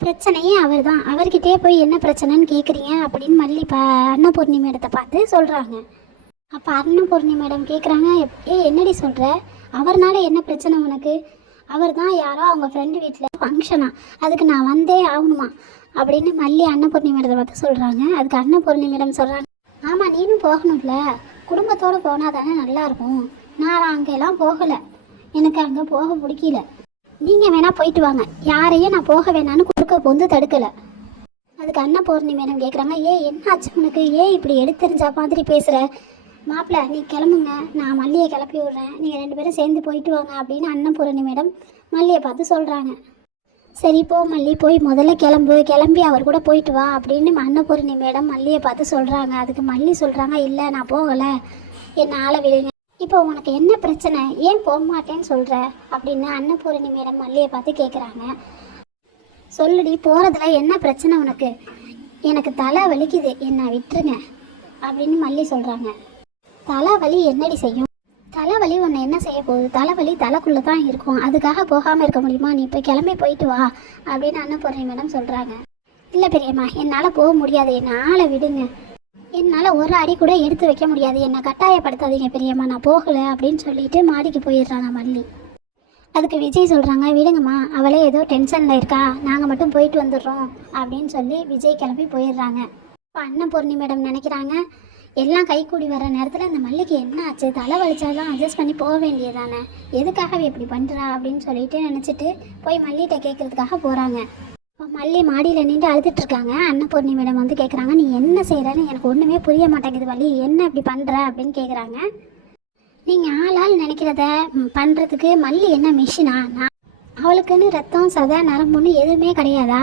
பிரச்சனையே அவர் தான் அவர்கிட்டயே போய் என்ன பிரச்சனைன்னு கேட்குறீங்க அப்படின்னு மல்லி பா அன்னபூர்ணி மேடத்தை பார்த்து சொல்கிறாங்க அப்போ அன்னபூர்ணி மேடம் கேட்குறாங்க ஏ என்னடி சொல்கிற அவர்னால என்ன பிரச்சனை உனக்கு? அவர் தான் யாரோ அவங்க ஃப்ரெண்டு வீட்டில் ஃபங்க்ஷனா அதுக்கு நான் வந்தே ஆகணுமா? அப்படின்னு மல்லி அன்னபூர்ணி மேடத்தை பார்த்து சொல்கிறாங்க அதுக்கு அன்னபூர்ணி மேடம் சொல்கிறாங்க ஆமாம் நீனும் போகணும்ல. குடும்பத்தோடு போனால் தானே நல்லாயிருக்கும் நான் அங்கெல்லாம் போகலை. எனக்கு அங்கே போக பிடிக்கல. நீங்கள் வேணால் போயிட்டு வாங்க. யாரையும் நான் போக வேணான்னு முழுக்க பொந்து தடுக்கலை. அதுக்கு அன்னபூர்ணி மேடம் கேட்குறாங்க ஏ என்னாச்சு உனக்கு? ஏன் இப்படி எடுத்தெறிஞ்ச மாதிரி பேசுகிற மாப்பிள்ள நீ கிளம்புங்க. நான் மல்லியை கிளப்பி விட்றேன். நீங்கள் ரெண்டு பேரும் சேர்ந்து போயிட்டு வாங்க அப்படின்னு அன்னபூரணி மேடம் மல்லியை பார்த்து சொல்கிறாங்க சரி போ மல்லி போய் முதல்ல கிளம்பு. கிளம்பி அவர் கூட போயிட்டு வா அப்படின்னு அன்னபூரணி மேடம் மல்லியை பார்த்து சொல்கிறாங்க அதுக்கு மல்லி சொல்கிறாங்க இல்லை நான் போகலை. என்னை ஆளை விடுங்க. இப்போ உனக்கு என்ன பிரச்சனை? ஏன் போக மாட்டேன்னு சொல்கிற அப்படின்னு அன்னபூரணி மேடம் மல்லியை பார்த்து கேட்குறாங்க சொல்லுடி போகிறதுல என்ன பிரச்சனை உனக்கு? எனக்கு தலை வலிக்குது என்னை விட்டுருங்க அப்படின்னு மல்லி சொல்கிறாங்க தலைவலி என்னடி செய்யும்? தலைவலி உன்னை என்ன செய்ய போகுது? தலைவலி தலைக்குள்ளே தான் இருக்கும். அதுக்காக போகாமல் இருக்க முடியுமா? நீ இப்போ கிளம்பி போயிட்டு வா அப்படின்னு அன்னபூர்ணி மேடம் சொல்கிறாங்க இல்லை பெரியம்மா என்னால் போக முடியாது. என்னை ஆளை விடுங்க. என்னால் ஒரு அடி கூட எடுத்து வைக்க முடியாது. என்னை கட்டாயப்படுத்தாதீங்க பெரியம்மா. நான் போகலை அப்படின்னு சொல்லிட்டு மாடிக்கு போயிடுறாங்க மல்லி. அதுக்கு விஜய் சொல்கிறாங்க விடுங்கம்மா அவளே ஏதோ டென்ஷனில் இருக்கா நாங்கள் மட்டும் போயிட்டு வந்துடுறோம் அப்படின்னு சொல்லி விஜய் கிளம்பி போயிடுறாங்க. இப்போ அன்னபூர்ணி மேடம் நினைக்கிறாங்க எல்லாம் கைக்கூடி வர நேரத்தில் அந்த மல்லிக்கு என்ன ஆச்சு? தலை வலிச்சாதான் அட்ஜஸ்ட் பண்ணி போக வேண்டியதானே எதுக்காக இப்படி பண்ணுறா அப்படின்னு சொல்லிட்டு நினச்சிட்டு போய் மல்லிகிட்ட கேட்குறதுக்காக போகிறாங்க இப்போ மல்லி மாடியில் நின்று அழுதுட்டுருக்காங்க அன்னபூர்ணி மேடம் வந்து கேட்குறாங்க நீ என்ன செய்கிறன்னு எனக்கு ஒன்றுமே புரிய மாட்டேங்குது வள்ளி என்ன இப்படி பண்ணுற அப்படின்னு கேட்குறாங்க நீங்கள் ஆளால் நினைக்கிறத பண்ணுறதுக்கு பண்றதுக்கு மல்லி என்ன மிஷினா நான் அவளுக்குன்னு ரத்தம் சதை நரம்புன்னு எதுவுமே கிடையாதா?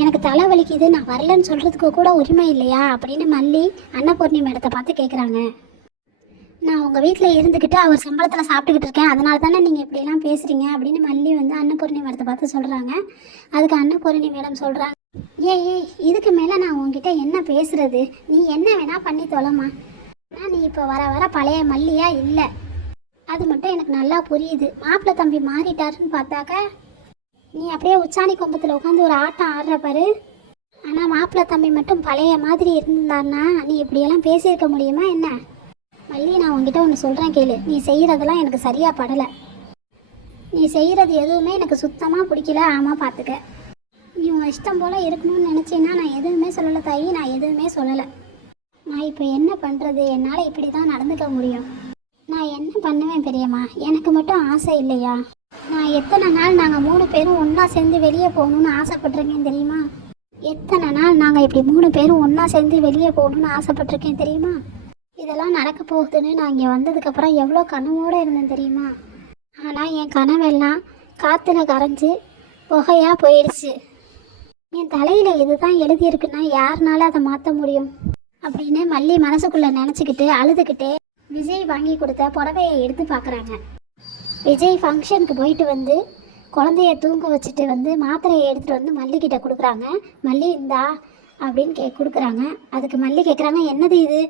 எனக்கு தலை வலிக்குது நான் வரலன்னு சொல்கிறதுக்கு கூட உரிமை இல்லையா? அப்படின்னு மல்லி அன்னபூர்ணி மேடத்தை பார்த்து கேட்குறாங்க நான் உங்கள் வீட்டில் இருந்துக்கிட்டு அவர் சம்பளத்தில் சாப்பிட்டுக்கிட்டு இருக்கேன். அதனால தானே நீங்கள் இப்படிலாம் பேசுகிறீங்க அப்படின்னு மல்லி வந்து அன்னபூர்ணி மேடத்தை பார்த்து சொல்கிறாங்க அதுக்கு அன்னபூர்ணி மேடம் சொல்கிறாங்க ஏய் ஏய் இதுக்கு மேலே நான் உங்ககிட்ட என்ன பேசுறது? நீ என்ன வேணால் பண்ணி தொலைமா ஆனால் நீ இப்போ வர வர பழைய மல்லியா இல்லை. அது மட்டும் எனக்கு நல்லா புரியுது. மாப்பிள்ளை தம்பி மாறிட்டாருன்னு பார்த்தாக்க நீ அப்படியே உச்சாணி கொம்பத்தில் உட்காந்து ஒரு ஆட்டம் ஆடுற பாரு. ஆனால் மாப்பிள்ளை தம்பி மட்டும் பழைய மாதிரி இருந்தாருன்னா நீ இப்படியெல்லாம் பேசியிருக்க முடியுமா என்ன? மல்லி நான் உங்ககிட்ட ஒன்று சொல்கிறேன் கேளு. நீ செய்கிறதெல்லாம் எனக்கு சரியாக படலை. நீ செய்கிறது எதுவுமே எனக்கு சுத்தமாக பிடிக்கல. ஆமாம் பார்த்துக்க நீ உன் இஷ்டம் போல் இருக்கணும்னு நினச்சின்னா நான் எதுவுமே சொல்லலை தாயி. நான் எதுவுமே சொல்லலை. நான் இப்போ என்ன பண்ணுறது என்னால் இப்படி தான் நடந்துக்க முடியும். நான் என்ன பண்ணுவேன் பெரியம்மா? எனக்கு மட்டும் ஆசை இல்லையா? நான் எத்தனை நாள் நாங்கள் மூணு பேரும் ஒன்றா சேர்ந்து வெளியே போகணும்னு ஆசைப்பட்டிருக்கேன் தெரியுமா? எத்தனை நாள் நாங்கள் இப்படி மூணு பேரும் ஒன்றா சேர்ந்து வெளியே போகணும்னு ஆசைப்பட்டிருக்கேன் தெரியுமா? இதெல்லாம் நடக்க போகுதுன்னு நான் இங்கே வந்ததுக்கப்புறம் எவ்வளோ கனவோடு இருந்தேன் தெரியுமா? ஆனால் என் கனவெல்லாம் காற்றுல கரைஞ்சி புகையாக போயிடுச்சு. என் தலையில் இதுதான் எழுதியிருக்குன்னா யாருனால அதை மாற்ற முடியும்? அப்படின்னு மல்லி மனசுக்குள்ளே நினச்சிக்கிட்டு அழுதுகிட்டே விஜய் வாங்கி கொடுத்த புடவையை எடுத்து பார்க்குறாங்க. விஜய் ஃபங்க்ஷனுக்கு போயிட்டு வந்து குழந்தைய தூங்க வச்சுட்டு வந்து மாத்திரையை எடுத்துகிட்டு வந்து மல்லிக்கிட்ட கொடுக்குறாங்க. மல்லி இந்தா அப்படின்னு கே கொடுக்குறாங்க. அதுக்கு மல்லி கேட்குறாங்க என்னது இது?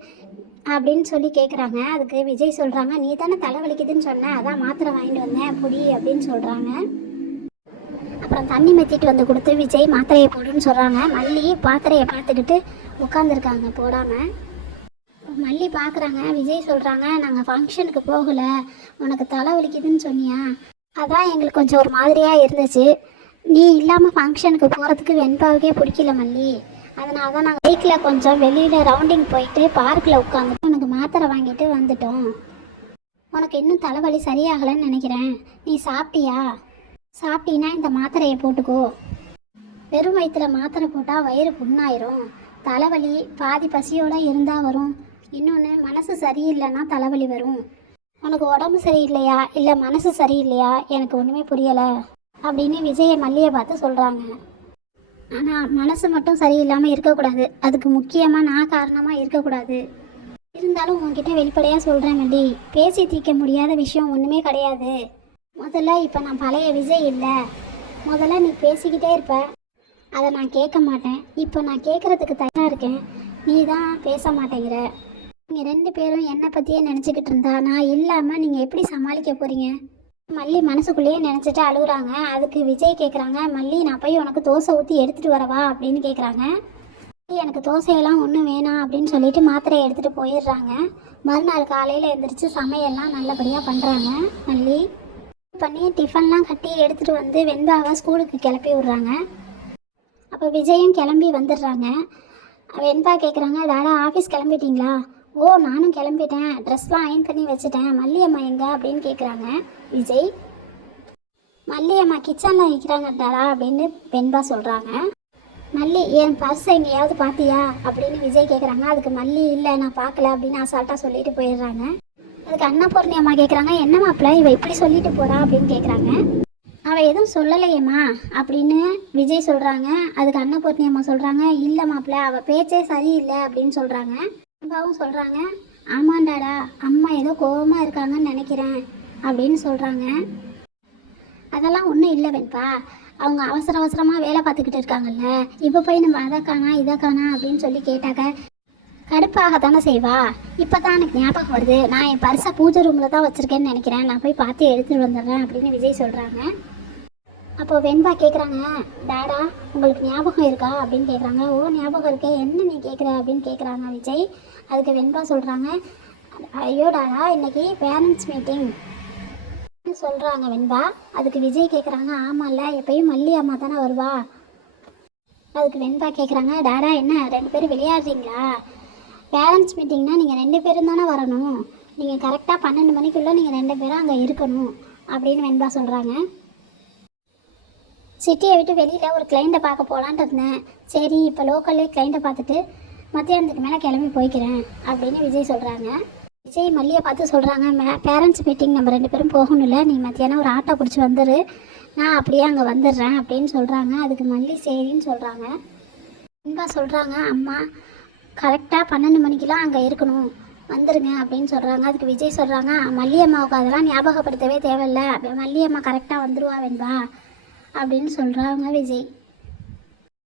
அப்படின்னு சொல்லி கேட்குறாங்க அதுக்கு விஜய் சொல்கிறாங்க நீ தானே தலைவலிக்குதுன்னு சொன்ன அதான் மாத்திரை வாங்கிட்டு வந்தேன் புடி அப்படின்னு சொல்கிறாங்க அப்புறம் தண்ணி மெத்திட்டு வந்து கொடுத்து விஜய் மாத்திரையை போடுன்னு சொல்கிறாங்க மல்லி மாத்திரையை பார்த்துக்கிட்டு உட்காந்துருக்காங்க போடாமல் மல்லி பார்க்குறாங்க விஜய் சொல்கிறாங்க நாங்கள் ஃபங்க்ஷனுக்கு போகலை. உனக்கு தலை வலிக்குதுன்னு சொன்னியா? அதான் எங்களுக்கு கொஞ்சம் ஒரு மாதிரியாக இருந்துச்சு. நீ இல்லாமல் ஃபங்க்ஷனுக்கு போகிறதுக்கு வெண்பாவுக்கே பிடிக்கல மல்லி. அதனால தான் நாங்கள் வீட்டில் கொஞ்சம் வெளியில் ரவுண்டிங் போயிட்டு பார்க்கில் உட்காந்துட்டு உனக்கு மாத்திரை வாங்கிட்டு வந்துட்டோம். உனக்கு இன்னும் தலைவலி சரியாகலைன்னு நினைக்கிறேன். நீ சாப்பிட்டியா? சாப்பிட்டீங்கன்னா இந்த மாத்திரையை போட்டுக்கோ. வெறும் வயிற்றுல மாத்திரை போட்டால் வயிறு புண்ணாயிரும். தலைவலி பாதி பசியோட இருந்தால் வரும். இன்னொன்று மனசு சரியில்லைன்னா தலைவலி வரும். உனக்கு உடம்பு சரியில்லையா? இல்லை மனசு சரியில்லையா? எனக்கு ஒன்றுமே புரியலை. அப்படின்னு விஜயை மல்லியை பார்த்து சொல்கிறாங்க ஆனால் மனசு மட்டும் சரியில்லாமல் இருக்கக்கூடாது. அதுக்கு முக்கியமாக நான் காரணமாக இருக்கக்கூடாது. இருந்தாலும் உங்ககிட்ட வெளிப்படையாக சொல்கிறேன் மல்லி. பேசி தீர்க்க முடியாத விஷயம் ஒன்றுமே கிடையாது. முதல்ல இப்போ நான் பழைய விஜய் இல்லை. முதல்ல நீ பேசிக்கிட்டே இருப்ப. அதை நான் கேட்க மாட்டேன். இப்போ நான் கேட்குறதுக்கு தயாராக இருக்கேன். நீ தான் பேச மாட்டேங்கிற. நீங்கள் ரெண்டு பேரும் என்னை பற்றியே நினச்சிக்கிட்டு இருந்தா நான் இல்லாமல் நீங்கள் எப்படி சமாளிக்க போகிறீங்க மல்லி மனசுக்குள்ளேயே நினச்சிட்டு அழுகுறாங்க. அதுக்கு விஜய் கேட்குறாங்க மல்லி நான் போய் உனக்கு தோசை ஊற்றி எடுத்துகிட்டு வரவா அப்படின்னு கேட்குறாங்க எனக்கு தோசையெல்லாம் ஒன்றும் வேணாம் அப்படின்னு சொல்லிட்டு மாத்திரையை எடுத்துகிட்டு போயிடுறாங்க. மறுநாள் காலையில் எழுந்திரிச்சு சமையல்லாம் நல்லபடியாக பண்ணுறாங்க மல்லி பண்ணி டிஃபன்லாம் கட்டி எடுத்துகிட்டு வந்து வெண்பாவை ஸ்கூலுக்கு கிளப்பி விட்றாங்க. அப்போ விஜயும் கிளம்பி வந்துடுறாங்க. வெண்பா கேட்குறாங்க டாடா ஆஃபீஸ் கிளம்பிட்டீங்களா? ஓ நானும் கிளம்பிட்டேன். ட்ரெஸ்லாம் அயன் பண்ணி வச்சுட்டேன். மல்லியம்மா எங்க? அப்படின்னு கேட்குறாங்க விஜய். மல்லியம்மா கிச்சனில் நிற்கிறாங்க டாடா அப்படின்னு வெண்பா சொல்கிறாங்க மல்லி என் பர்ஸ் எங்கேயாவது பார்த்தியா அப்படின்னு விஜய் கேட்குறாங்க அதுக்கு மல்லி இல்லை நான் பார்க்கல அப்படின்னு அசால்ட்டாக சொல்லிட்டு போயிடுறாங்க. அதுக்கு அன்னபூர்ணி அம்மா கேட்குறாங்க என்ன மாப்பிள்ள இவ இப்படி சொல்லிட்டு போறா? அப்படின்னு கேட்குறாங்க அவள் எதுவும் சொல்லலையேம்மா அப்படின்னு விஜய் சொல்கிறாங்க அதுக்கு அன்னபூர்ணி அம்மா சொல்கிறாங்க இல்லை மாப்பிள்ள அவள் பேச்சே சரியில்லை அப்படின்னு சொல்கிறாங்க அம்மாவும் சொல்கிறாங்க ஆமாண்டாடா அம்மா ஏதோ கோவமாக இருக்காங்கன்னு நினைக்கிறேன் அப்படின்னு சொல்கிறாங்க அதெல்லாம் ஒன்றும் இல்லை வெண்பா. அவங்க அவசர அவசரமாக வேலை பார்த்துக்கிட்டு இருக்காங்கல்ல. இப்போ போய் நம்ம அதை காணா இதை காணா அப்படின்னு சொல்லி கேட்டாக்க கடுப்பாக தானே செய்வா? இப்போ தான் எனக்கு ஞாபகம் வருது. நான் என் பர்ஸை பூஜை ரூமில் தான் வச்சுருக்கேன்னு நினைக்கிறேன். நான் போய் பார்த்து எடுத்துகிட்டு வந்துடுறேன் அப்படின்னு விஜய் சொல்கிறாங்க அப்போது வெண்பா கேட்குறாங்க டாடா உங்களுக்கு ஞாபகம் இருக்கா? அப்படின்னு கேட்குறாங்க ஓ ஞாபகம் இருக்கே. என்ன நீ கேட்குற அப்படின்னு கேட்குறாங்க விஜய். அதுக்கு வெண்பா சொல்கிறாங்க ஐயோ டாடா இன்றைக்கி பேரண்ட்ஸ் மீட்டிங் சொல்கிறாங்க வெண்பா. அதுக்கு விஜய் கேட்குறாங்க ஆமாம்ல எப்பயும் மல்லி அம்மா தானே வருவா? அதுக்கு வெண்பா கேட்குறாங்க டாடா என்ன ரெண்டு பேரும் விளையாடுறீங்களா? பேரண்ட்ஸ் மீட்டிங்னா நீங்கள் ரெண்டு பேரும் தானே வரணும். நீங்கள் கரெக்டாக பன்னெண்டு மணிக்குள்ளே நீங்கள் ரெண்டு பேரும் அங்கே இருக்கணும் அப்படின்னு வெண்பா சொல்கிறாங்க சிட்டியை விட்டு வெளியில் ஒரு கிளைண்ட்டை பார்க்க போகலான்ட்டு இருந்தேன். சரி இப்போ லோக்கல்லே கிளைண்ட்டை பார்த்துட்டு மத்தியானத்துக்கு மேலே கிளம்பி போய்க்கிறேன் அப்படின்னு விஜய் சொல்கிறாங்க விஜய் மல்லியை பார்த்து சொல்கிறாங்க மே பேரண்ட்ஸ் மீட்டிங் நம்ம ரெண்டு பேரும் போகணும்ல நீ மத்தியானம் ஒரு ஆட்டோ பிடிச்சி வந்துடு நான் அப்படியே அங்கே வந்துடுறேன் அப்படின்னு சொல்கிறாங்க அதுக்கு மல்லி சரின்னு சொல்கிறாங்க இன்பா சொல்கிறாங்க அம்மா கரெக்டாக பன்னெண்டு மணிக்கெலாம் அங்கே இருக்கணும். வந்துருங்க அப்படின்னு சொல்கிறாங்க அதுக்கு விஜய் சொல்கிறாங்க மல்லியம்மாவுக்கு அதெல்லாம் ஞாபகப்படுத்தவே தேவையில்ல. மல்லியம்மா கரெக்டாக வந்துருவா வெண்பா. அப்படின்னு சொல்கிறாங்க விஜய்.